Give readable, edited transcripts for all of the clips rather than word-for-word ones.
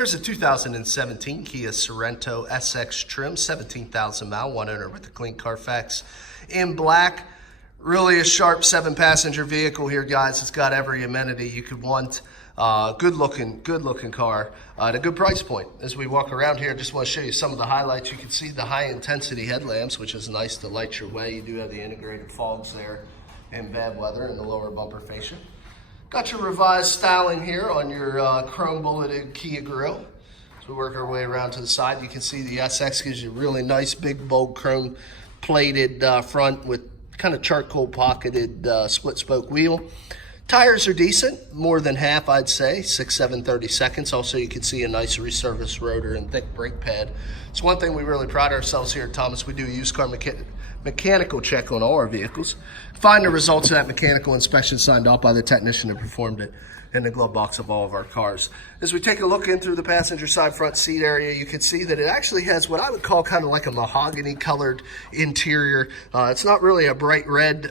Here's a 2017 Kia Sorento SX trim, 17,000 mile, one owner with a clean Carfax in black. Really a sharp 7-passenger vehicle here, guys. It's got every amenity you could want. Good looking car at a good price point. As we walk around here, I just want to show you some of the highlights. You can see the high intensity headlamps, which is nice to light your way. You do have the integrated fogs there in bad weather in the lower bumper fascia. Got your revised styling here on your chrome bulleted Kia grille. As we work our way around to the side, you can see the SX gives you a really nice big bold chrome plated front with kind of charcoal pocketed split spoke wheel. Tires are decent, more than half I'd say, 6, 7, 30 Also, you can see a nice resurfaced rotor and thick brake pad. It's one thing we really pride ourselves here at Thomas. We do a used car mechanical check on all our vehicles. Find the results of that mechanical inspection signed off by the technician who performed it in the glove box of all of our cars. As we take a look in through the passenger side front seat area, you can see that it actually has what I would call kind of like a mahogany colored interior. It's not really a bright red.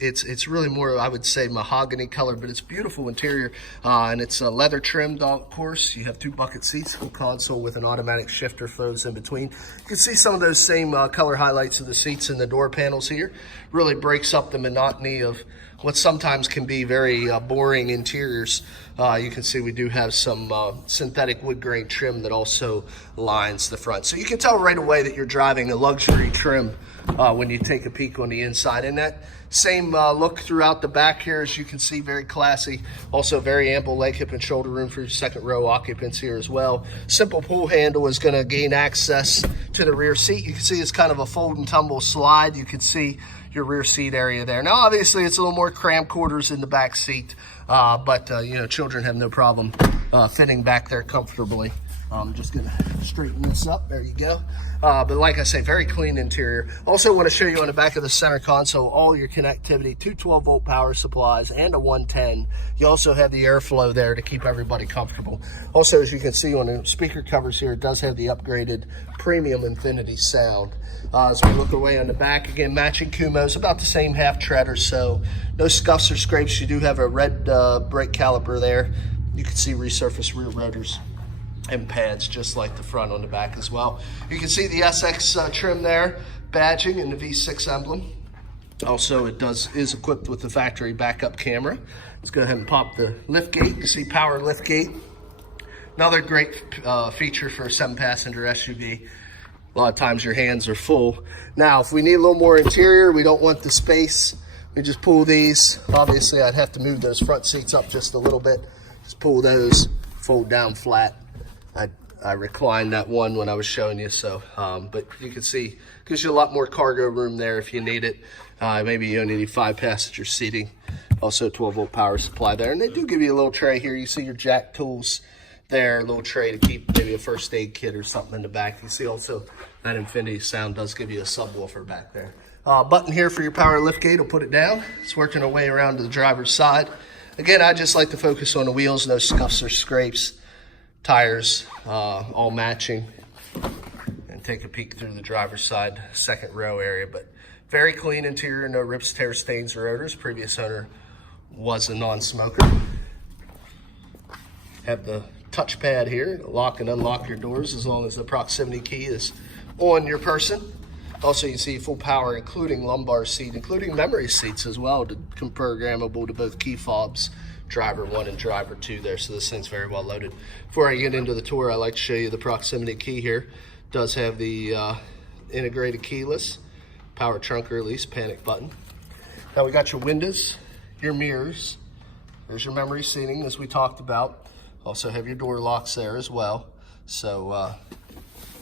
It's really more, I would say, mahogany color, but it's beautiful interior. And it's leather trimmed, of course. You have 2 bucket seats, full console with an automatic shifter flows in between. You can see some of those same color highlights of the seats and the door panels here. Really breaks up the monotony of what sometimes can be very boring interiors. You can see we do have some synthetic wood grain trim that also lines the front. So you can tell right away that you're driving a luxury trim when you take a peek on the inside. And that same look throughout the back here, as you can see, very classy. Also very ample leg, hip, and shoulder room for your second row occupants here as well. Simple pull handle is going to gain access to the rear seat. You can see it's kind of a fold and tumble slide. You can see your rear seat area there. Now, obviously, it's a little more cramped quarters in the back seat, but you know, children have no problem fitting back there comfortably. I'm just gonna straighten this up. There you go. But like I say, very clean interior. Also want to show you on the back of the center console all your connectivity, 2 12-volt power supplies and a 110. You also have the airflow there to keep everybody comfortable. Also, as you can see on the speaker covers here, it does have the upgraded premium Infinity sound. As we look away on the back, again, matching Kumos, about the same half tread or so. No scuffs or scrapes. You do have a red brake caliper there. You can see resurfaced rear rotors and pads just like the front on the back as well. You can see the SX trim there, badging and the V6 emblem. Also, it is equipped with the factory backup camera. Let's go ahead and pop the lift gate. You can see power lift gate. Another great feature for a 7-passenger SUV. A lot of times your hands are full. Now, if we need a little more interior, we don't want the space, we just pull these. Obviously, I'd have to move those front seats up just a little bit. Just pull those, fold down flat. I reclined that one when I was showing you, so but you can see gives you a lot more cargo room there if you need it. Maybe you only need 5-passenger seating. Also 12-volt power supply there, and they do give you a little tray here. You see your jack tools there, a little tray to keep maybe a first aid kit or something in the back. You see also that Infinity sound does give you a subwoofer back there. Button here for your power lift gate will put it down. It's working our way around to the driver's side. Again, I just like to focus on the wheels, no scuffs or scrapes. Tires all matching, and take a peek through the driver's side second row area, but very clean interior, no rips, tears, stains, or odors. Previous owner was a non-smoker. Have the touchpad here, lock and unlock your doors as long as the proximity key is on your person. Also, you can see full power, including lumbar seat, including memory seats as well, programmable to both key fobs, driver 1 and driver 2 there, so this thing's very well loaded. Before I get into the tour, I like to show you the proximity key here. It does have the integrated keyless, power trunk release, panic button. Now we got your windows, your mirrors, there's your memory seating as we talked about. Also have your door locks there as well. So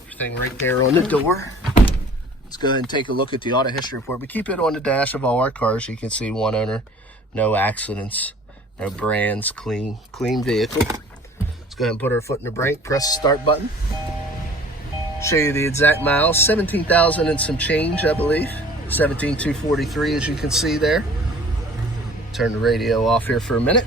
everything right there on the door. Let's go ahead and take a look at the auto history report. We keep it on the dash of all our cars. You can see 1 owner, no accidents. No brands, clean vehicle. Let's go ahead and put our foot in the brake, press the start button. Show you the exact miles, 17,000 and some change, I believe. 17,243, as you can see there. Turn the radio off here for a minute.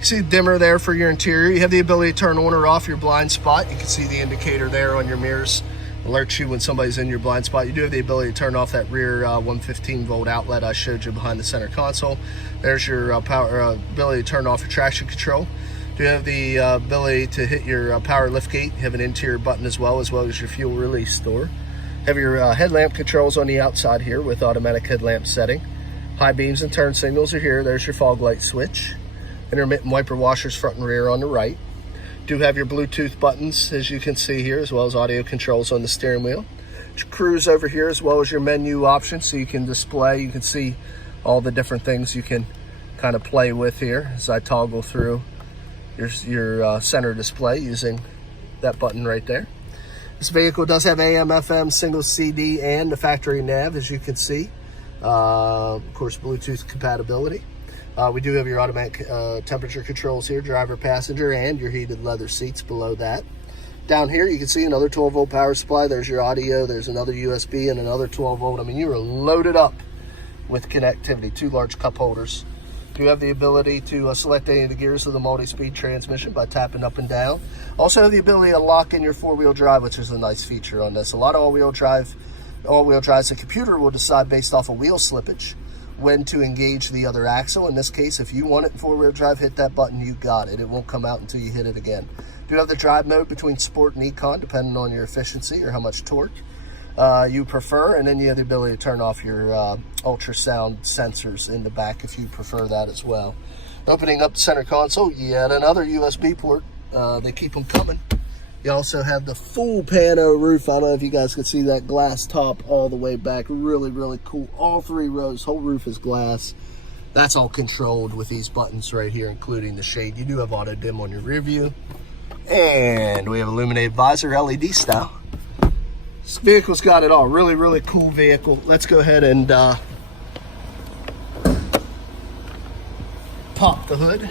You see the dimmer there for your interior. You have the ability to turn on or off your blind spot. You can see the indicator there on your mirrors. Alerts you when somebody's in your blind spot. You do have the ability to turn off that rear 115-volt outlet I showed you behind the center console. There's your ability to turn off your traction control. You have the ability to hit your power lift gate. You have an interior button as well as your fuel release door. Have your headlamp controls on the outside here with automatic headlamp setting. High beams and turn signals are here. There's your fog light switch. Intermittent wiper washers front and rear on the right. Do have your Bluetooth buttons, as you can see here, as well as audio controls on the steering wheel. Your cruise over here, as well as your menu options, so you can display, you can see all the different things you can kind of play with here as I toggle through your center display using that button right there. This vehicle does have AM, FM, single CD, and the factory nav, as you can see. Of course, Bluetooth compatibility. We do have your automatic temperature controls here, driver, passenger, and your heated leather seats below that. Down here, you can see another 12-volt power supply. There's your audio. There's another USB and another 12-volt. I mean, you are loaded up with connectivity. 2 large cup holders. You have the ability to select any of the gears of the multi-speed transmission by tapping up and down. Also have the ability to lock in your 4-wheel drive, which is a nice feature on this. A lot of all-wheel drives, the computer will decide based off of wheel slippage when to engage the other axle. In this case, if you want it in 4-wheel drive, hit that button, you got it. It won't come out until you hit it again. You have the drive mode between sport and econ, depending on your efficiency or how much torque you prefer, and then you have the ability to turn off your ultrasound sensors in the back if you prefer that as well. Opening up the center console, yet another USB port. They keep them coming. You also have the full pano roof. I don't know if you guys can see that glass top all the way back. Really, really cool. All 3 rows, whole roof is glass. That's all controlled with these buttons right here, including the shade. You do have auto dim on your rear view. And we have illuminated visor, LED style. This vehicle's got it all. Really, really cool vehicle. Let's go ahead and pop the hood.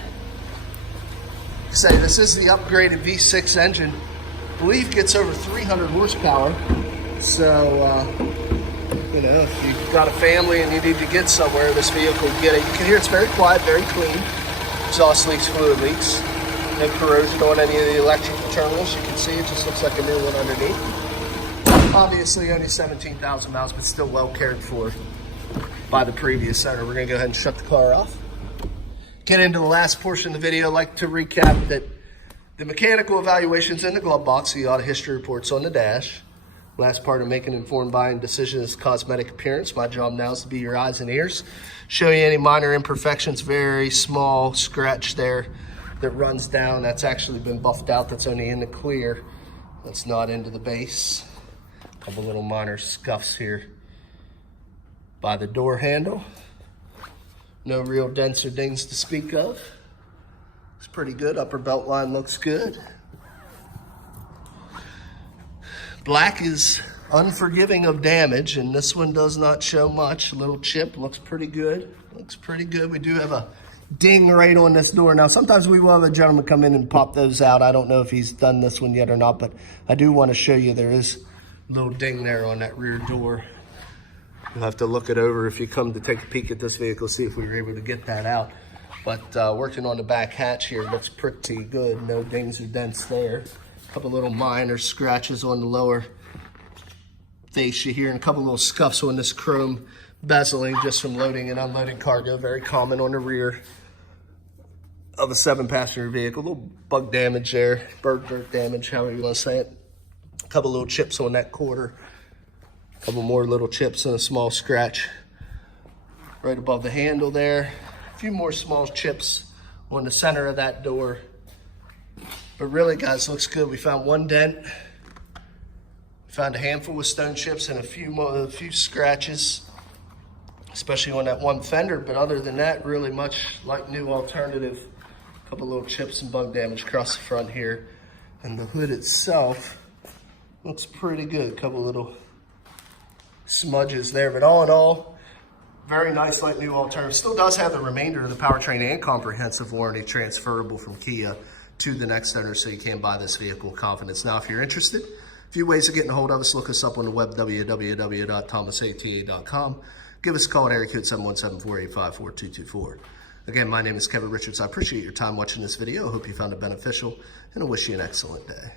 Say this is the upgraded V6 engine. I believe gets over 300 horsepower. So, you know, if you've got a family and you need to get somewhere, this vehicle will get it. You can hear it's very quiet, very clean. Exhaust leaks, fluid leaks. No corrosion on any of the electrical terminals. You can see it just looks like a new one underneath. Obviously only 17,000 miles, but still well cared for by the previous owner. We're gonna go ahead and shut the car off. Get into the last portion of the video. I'd like to recap that the mechanical evaluations in the glove box, the auto history reports on the dash. Last part of making an informed buying decision is cosmetic appearance. My job now is to be your eyes and ears. Show you any minor imperfections, very small scratch there that runs down. That's actually been buffed out. That's only in the clear. That's not into the base. A couple little minor scuffs here by the door handle. No real dents or dings to speak of. It's pretty good. Upper belt line looks good. Black is unforgiving of damage, and this one does not show much. A little chip, looks pretty good. Looks pretty good. We do have a ding right on this door. Now, sometimes we will have a gentleman come in and pop those out. I don't know if he's done this one yet or not, but I do want to show you there is a little ding there on that rear door. You'll have to look it over if you come to take a peek at this vehicle, see if we were able to get that out. But working on the back hatch here looks pretty good. No dings or dents there. A couple little minor scratches on the lower fascia here, and a couple little scuffs on this chrome bezeling just from loading and unloading cargo. Very common on the rear of a 7-passenger vehicle. A little bug damage there, bird dirt damage, however you want to say it. A couple little chips on that quarter. A couple more little chips and a small scratch right above the handle there. A few more small chips on the center of that door. But really, guys, looks good. We found one dent. We found a handful of stone chips and a few scratches, especially on that one fender. But other than that, really much like new alternative. A couple little chips and bug damage across the front here. And the hood itself looks pretty good. A couple little smudges there, but all in all, very nice like new alternative. Still does have the remainder of the powertrain and comprehensive warranty transferable from Kia to the next owner, so you can buy this vehicle with confidence. Now, if you're interested, a few ways of getting a hold of us. Look us up on the web, www.thomasata.com. Give us a call at area code 717-485-4224. Again, my name is Kevin Richards. I appreciate your time watching this video. I hope you found it beneficial, and I wish you an excellent day.